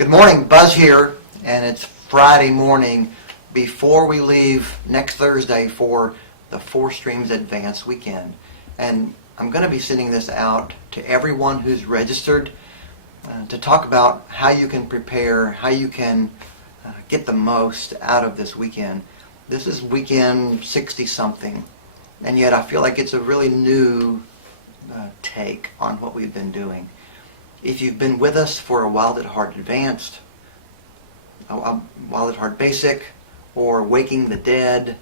Good morning, Buzz here, and it's Friday morning before we leave next Thursday for the Four Streams Advance weekend. And I'm going to be sending this out to everyone who's registered to talk about how you can prepare, how you can get the most out of this weekend. This is weekend 60-something, and yet I feel like it's a really new take on what we've been doing. If you've been with us for a Wild at Heart Advanced, a Wild at Heart Basic, or Waking the Dead,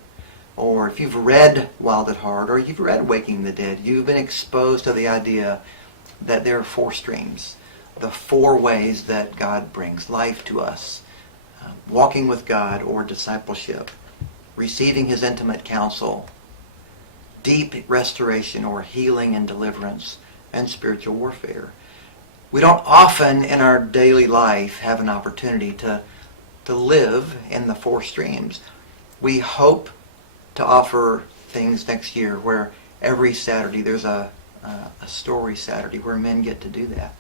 or if you've read Wild at Heart, or you've read Waking the Dead, you've been exposed to the idea that there are four streams, the four ways that God brings life to us. Walking with God or discipleship, receiving His intimate counsel, deep restoration or healing and deliverance, and spiritual warfare. We don't often in our daily life have an opportunity to live in the four streams. We hope to offer things next year where every Saturday there's a story Saturday where men get to do that.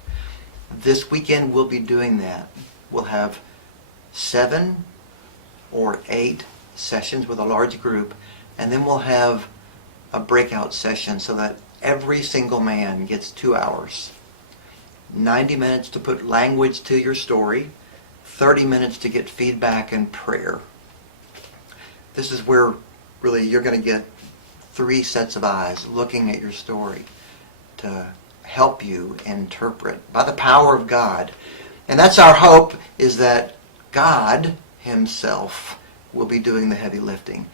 This weekend we'll be doing that. We'll have 7 or 8 sessions with a large group, and then we'll have a breakout session so that every single man gets 2 hours. 90 minutes to put language to your story, 30 minutes to get feedback and prayer. This is where really you're going to get 3 sets of eyes looking at your story to help you interpret by the power of God. And that's our hope, is that God Himself will be doing the heavy lifting.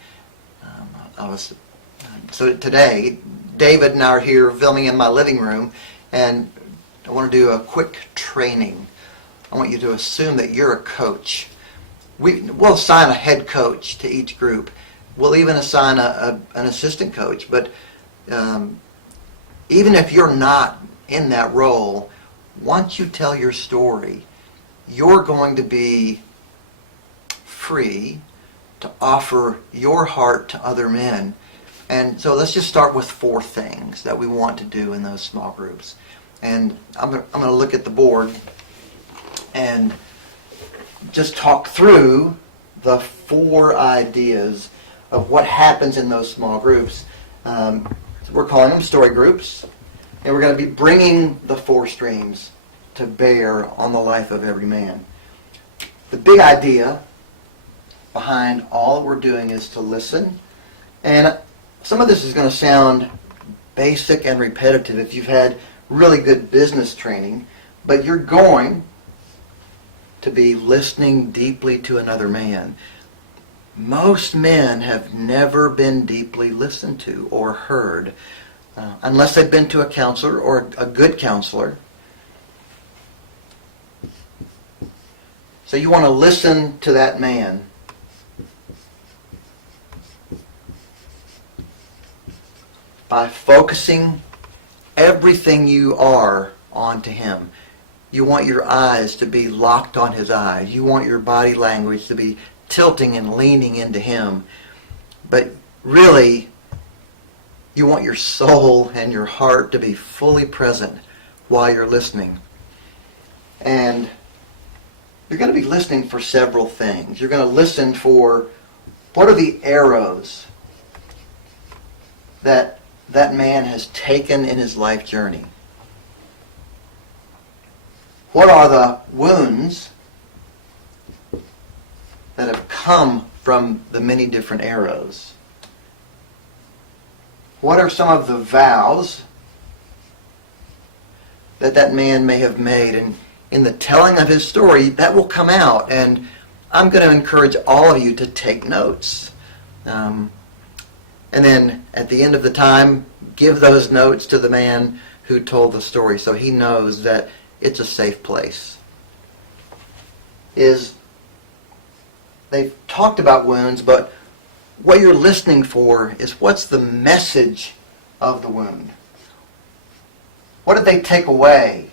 So today, David and I are here filming in my living room, and I want to do a quick training. I want you to assume that you're a coach. We'll assign a head coach to each group. We'll even assign an assistant coach. But even if you're not in that role, once you tell your story, you're going to be free to offer your heart to other men. And so let's just start with 4 things that we want to do in those small groups. And I'm going to look at the board and just talk through the 4 ideas of what happens in those small groups. We're calling them story groups, and we're going to be bringing the 4 streams to bear on the life of every man. The big idea behind all that we're doing is to listen. And some of this is going to sound basic and repetitive if you've had really good business training, but you're going to be listening deeply to another man. Most men have never been deeply listened to or heard, unless they've been to a counselor or a good counselor. So you want to listen to that man. By focusing everything you are onto him. You want your eyes to be locked on his eyes. You want your body language to be tilting and leaning into him. But really, you want your soul and your heart to be fully present while you're listening. And you're going to be listening for several things. You're going to listen for, what are the arrows that man has taken in his life journey? What are the wounds that have come from the many different arrows? What are some of the vows that man may have made? And in the telling of his story, that will come out. And I'm going to encourage all of you to take notes. And then at the end of the time, give those notes to the man who told the story so he knows that it's a safe place. They've talked about wounds, but what you're listening for is, what's the message of the wound? What did they take away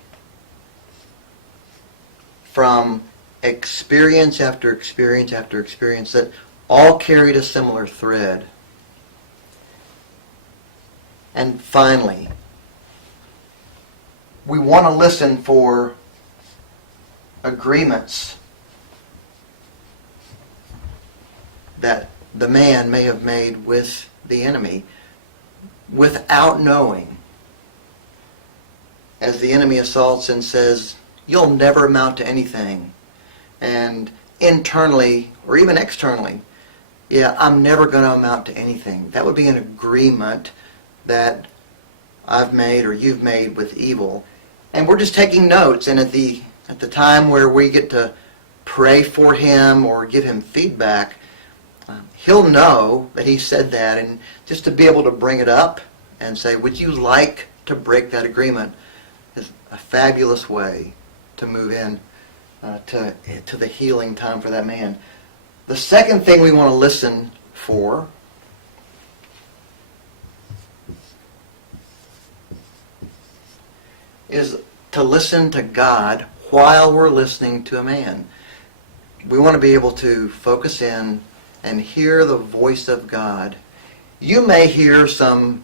from experience after experience after experience that all carried a similar thread? And finally, we want to listen for agreements that the man may have made with the enemy without knowing. As the enemy assaults and says, you'll never amount to anything. And internally, or even externally, yeah, I'm never going to amount to anything. That would be an agreement that I've made or you've made with evil. And we're just taking notes, and at the time where we get to pray for him or give him feedback, he'll know that he said that, and just to be able to bring it up and say, would you like to break that agreement, is a fabulous way to move in to the healing time for that man. The second thing we want to listen for is to listen to God while we're listening to a man. We want to be able to focus in and hear the voice of God. You may hear some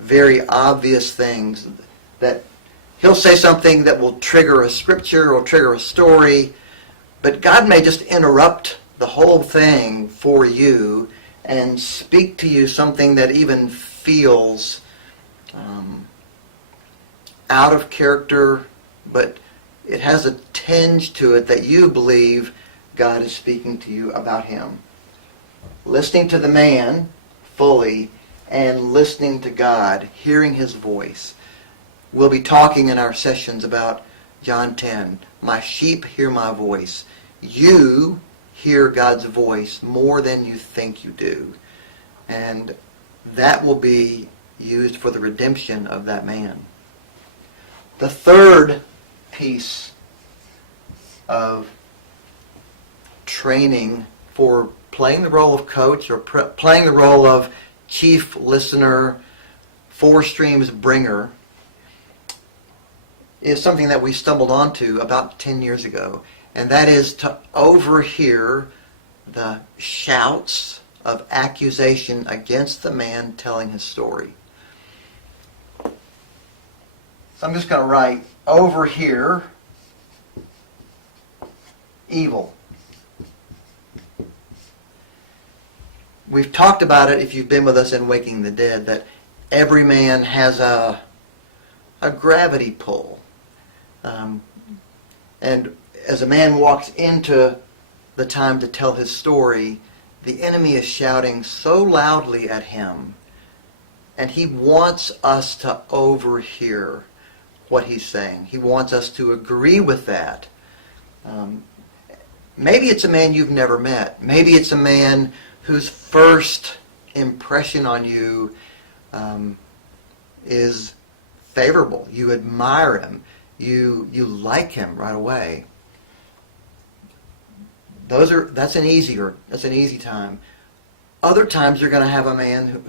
very obvious things that he'll say something that will trigger a scripture or trigger a story, but God may just interrupt the whole thing for you and speak to you something that even feels out of character, but it has a tinge to it that you believe God is speaking to you about him. Listening to the man fully and listening to God, hearing his voice. We'll be talking in our sessions about John 10. My sheep hear my voice. You hear God's voice more than you think you do. And that will be used for the redemption of that man. The third piece of training for playing the role of coach or playing the role of chief listener, Four Streams bringer, is something that we stumbled onto about 10 years ago. And that is to overhear the shouts of accusation against the man telling his story. So I'm just going to write, overhear evil. We've talked about it, if you've been with us in Waking the Dead, that every man has a gravity pull. And as a man walks into the time to tell his story, the enemy is shouting so loudly at him, and he wants us to overhear what he's saying. He wants us to agree with that. Maybe it's a man you've never met. Maybe it's a man whose first impression on you is favorable. You admire him. You like him right away. That's an easy time. Other times you're going to have a man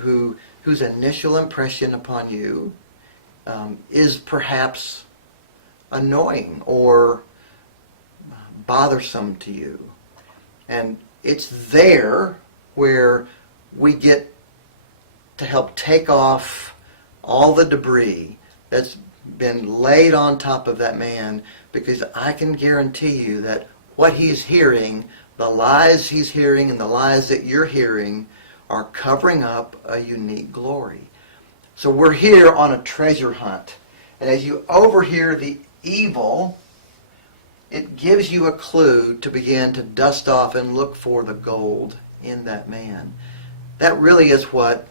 whose initial impression upon you is perhaps annoying or bothersome to you. And it's there where we get to help take off all the debris that's been laid on top of that man, because I can guarantee you that what he's hearing, the lies he's hearing and the lies that you're hearing, are covering up a unique glory. So we're here on a treasure hunt. And as you overhear the evil, it gives you a clue to begin to dust off and look for the gold in that man. That really is what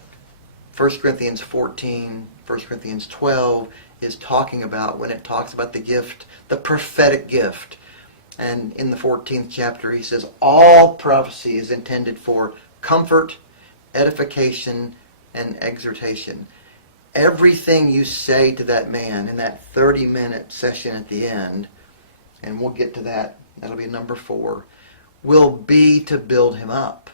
1 Corinthians 14, 1 Corinthians 12 is talking about when it talks about the gift, the prophetic gift. And in the 14th chapter he says, all prophecy is intended for comfort, edification, and exhortation. Everything you say to that man in that 30-minute session at the end, and we'll get to that, that'll be number 4, will be to build him up.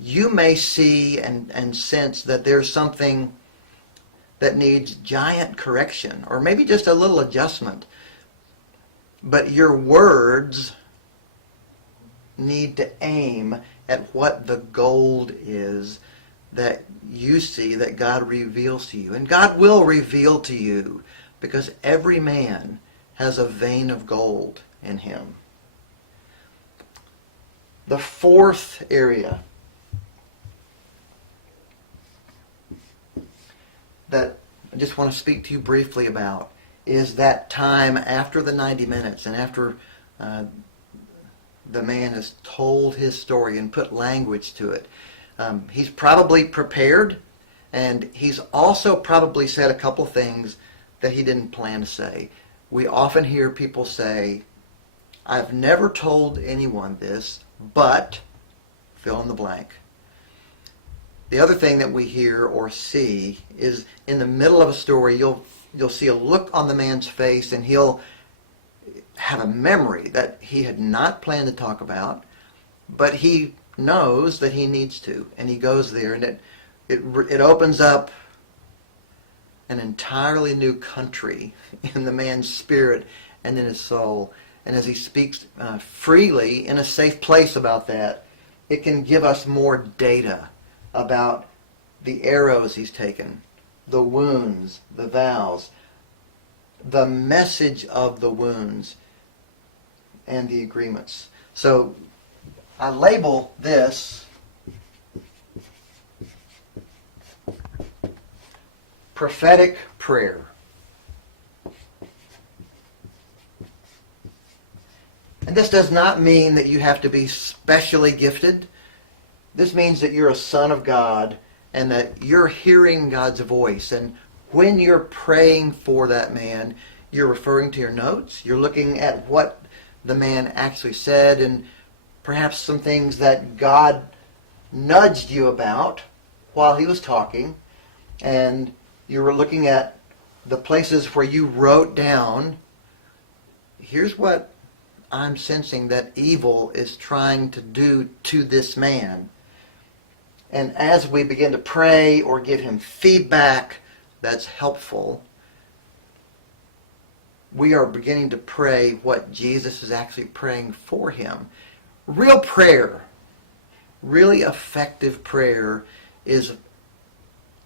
You may see and sense that there's something that needs giant correction, or maybe just a little adjustment. But your words need to aim at what the gold is that you see, that God reveals to you. And God will reveal to you, because every man has a vein of gold in him. The fourth area that I just want to speak to you briefly about is that time after the 90 minutes and after the man has told his story and put language to it. He's probably prepared, and he's also probably said a couple things that he didn't plan to say. We often hear people say, I've never told anyone this, but fill in the blank. The other thing that we hear or see is in the middle of a story, you'll see a look on the man's face, and he'll have a memory that he had not planned to talk about, but he knows that he needs to, and he goes there, and it opens up an entirely new country in the man's spirit and in his soul. And as he speaks freely in a safe place about that, it can give us more data about the arrows he's taken, the wounds, the vows, the message of the wounds, and the agreements. So I label this prophetic prayer. And this does not mean that you have to be specially gifted. This means that you're a son of God and that you're hearing God's voice. And when you're praying for that man, you're referring to your notes. You're looking at what the man actually said and perhaps some things that God nudged you about while he was talking. And you were looking at the places where you wrote down, here's what I'm sensing that evil is trying to do to this man. And as we begin to pray or give him feedback that's helpful, we are beginning to pray what Jesus is actually praying for him. Real prayer, really effective prayer, is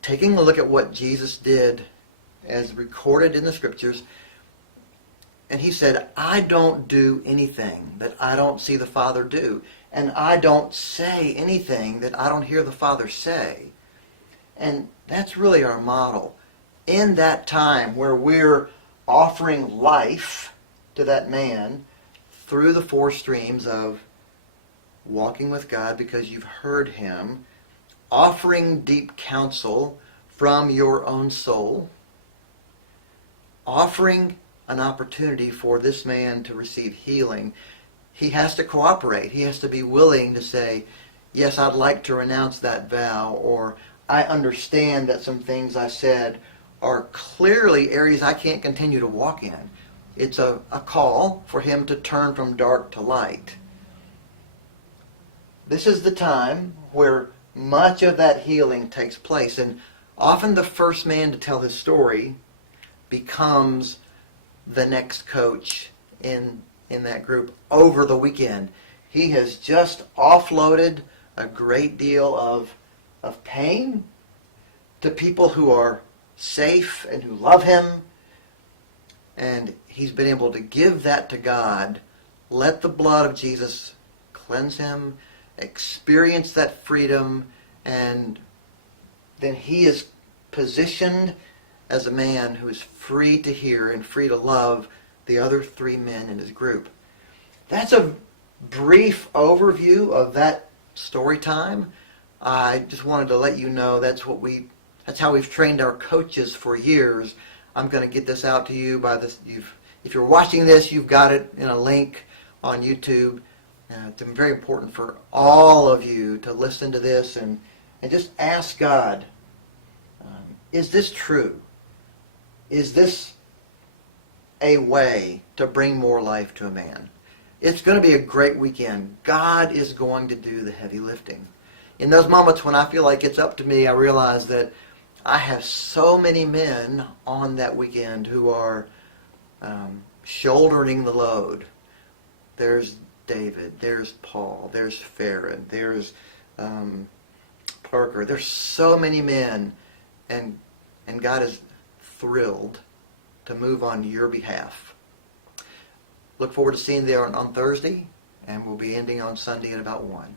taking a look at what Jesus did as recorded in the Scriptures. And he said, I don't do anything that I don't see the Father do. And I don't say anything that I don't hear the Father say. And that's really our model. In that time where we're offering life to that man through the four streams of walking with God because you've heard him, offering deep counsel from your own soul, offering an opportunity for this man to receive healing, he has to cooperate. He has to be willing to say, yes, I'd like to renounce that vow, or I understand that some things I said are clearly areas I can't continue to walk in. It's a call for him to turn from dark to light. This is the time where much of that healing takes place, and often the first man to tell his story becomes the next coach in that group over the weekend. He has just offloaded a great deal of pain to people who are safe and who love him, and he's been able to give that to God, let the blood of Jesus cleanse him, experience that freedom, and then he is positioned as a man who is free to hear and free to love the other three men in his group. That's a brief overview of that story time. I just wanted to let you know that's how we've trained our coaches for years. I'm going to get this out to you by this. If you're watching this, you've got it in a link on YouTube. It's very important for all of you to listen to this and just ask God, is this true? Is this a way to bring more life to a man? It's going to be a great weekend. God is going to do the heavy lifting. In those moments when I feel like it's up to me, I realize that I have so many men on that weekend who are shouldering the load. There's David, there's Paul, there's Farron, there's Parker. There's so many men, and God is thrilled to move on your behalf. look forward to seeing you there on Thursday, and we'll be ending on Sunday at about 1.